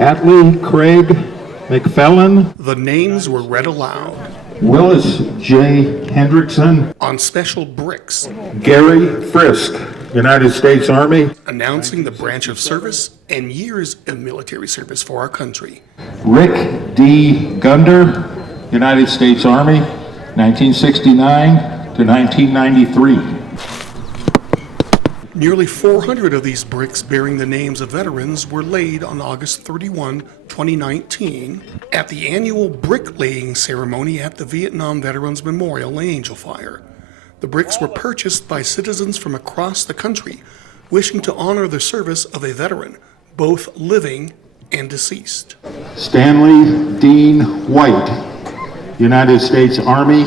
Atlee Craig McFellin. The names were read aloud. Willis J. Hendrickson. On special bricks. Gary Frisk, United States Army. Announcing the branch of service and years of military service for our country. Rick D. Gunder, United States Army, 1969 to 1993. Nearly 400 of these bricks bearing the names of veterans were laid on August 31, 2019, at the annual bricklaying ceremony at the Vietnam Veterans Memorial in Angel Fire. The bricks were purchased by citizens from across the country wishing to honor the service of a veteran, both living and deceased. Stanley Dean White, United States Army,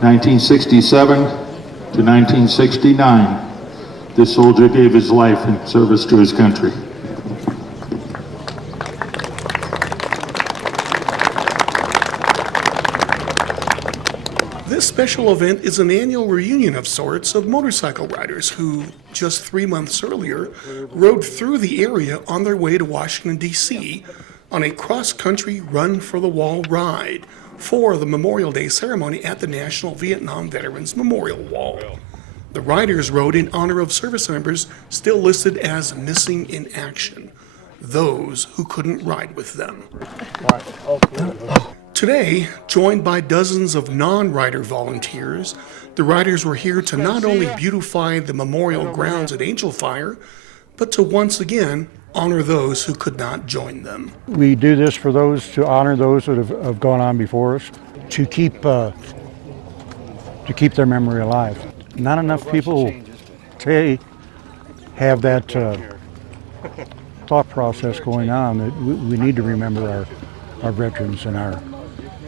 1967 to 1969. This soldier gave his life in service to his country. This special event is an annual reunion of sorts of motorcycle riders who, just 3 months earlier, rode through the area on their way to Washington, D.C. on a cross-country run-for-the-wall ride for the Memorial Day ceremony at the National Vietnam Veterans Memorial Wall. The riders rode in honor of service members still listed as missing in action, those who couldn't ride with them. Today, joined by dozens of non-rider volunteers, the riders were here to not only beautify the memorial grounds at Angel Fire, but to once again honor those who could not join them. We do this for those, to honor those that have gone on before us, to keep their memory alive. Not enough people today have that thought process going on, that we need to remember our veterans and our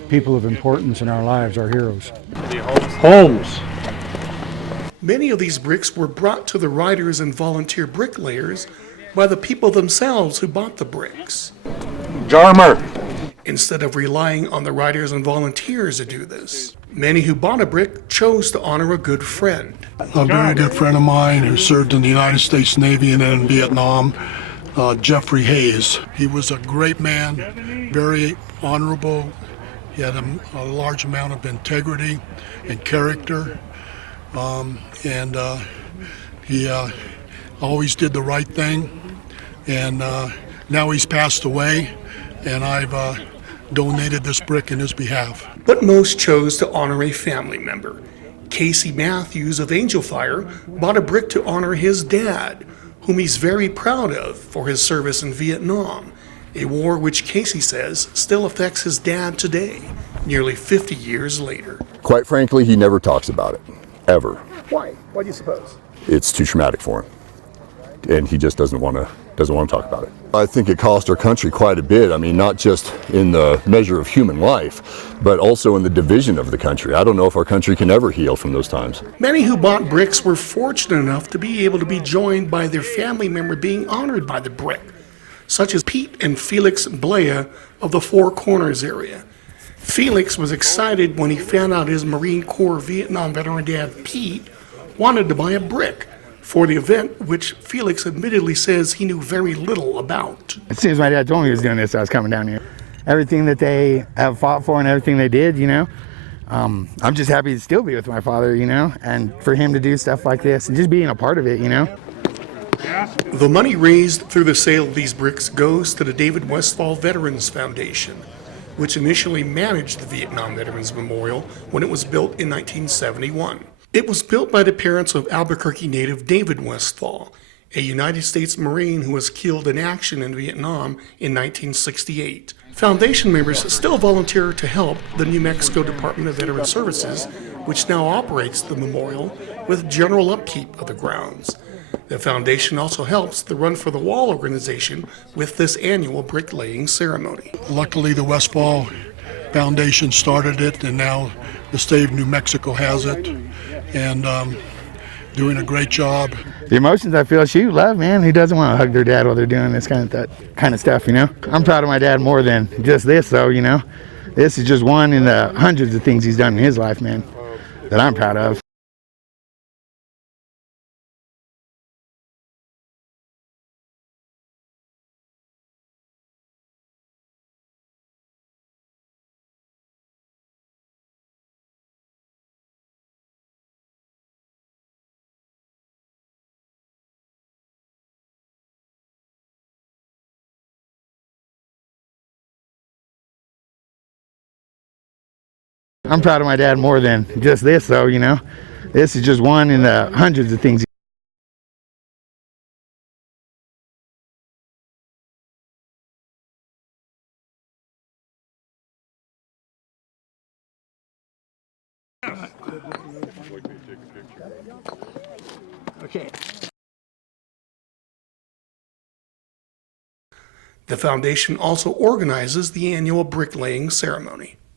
people of importance in our lives, our heroes. Holmes. Many of these bricks were brought to the riders and volunteer bricklayers by the people themselves who bought the bricks, Jarmer. instead of relying on the riders and volunteers to do this. Many who bought a brick chose to honor a good friend. A very good friend of mine who served in the United States Navy and then in Vietnam, Jeffrey Hayes. He was a great man, very honorable. He had a large amount of integrity and character, and he always did the right thing. And now he's passed away, and I've donated this brick in his behalf. But most chose to honor a family member. Casey Matthews of Angel Fire bought a brick to honor his dad, whom he's very proud of for his service in Vietnam, a war which Casey says still affects his dad today, nearly 50 years later. Quite frankly, he never talks about it, ever. Why? Why do you suppose? It's too traumatic for him, and he just doesn't want to talk about it. I think it cost our country quite a bit. I mean, not just in the measure of human life, but also in the division of the country. I don't know if our country can ever heal from those times. Many who bought bricks were fortunate enough to be able to be joined by their family member being honored by the brick, such as Pete and Felix Blea of the Four Corners area. Felix was excited when he found out his Marine Corps Vietnam veteran dad, Pete, wanted to buy a brick for the event, which Felix admittedly says he knew very little about. As soon as my dad told me he was doing this, I was coming down here. Everything that they have fought for and everything they did, I'm just happy to still be with my father, and for him to do stuff like this and just being a part of it, The money raised through the sale of these bricks goes to the David Westphall Veterans Foundation, which initially managed the Vietnam Veterans Memorial when it was built in 1971. It was built by the parents of Albuquerque native David Westphall, a United States Marine who was killed in action in Vietnam in 1968. Foundation members still volunteer to help the New Mexico Department of Veteran Services, which now operates the memorial, with general upkeep of the grounds. The foundation also helps the Run for the Wall organization with this annual bricklaying ceremony. Luckily, the Westphall Foundation started it, and now the state of New Mexico has it, and doing a great job. The emotions I feel, shoot, love, man. Who doesn't want to hug their dad while they're doing this kind of stuff, I'm proud of my dad more than just this, though, This is just one in the hundreds of things he's done in his life, man, that I'm proud of. I'm proud of my dad more than just this, though, you know. This is just one in the hundreds of things. Okay. The foundation also organizes the annual bricklaying ceremony.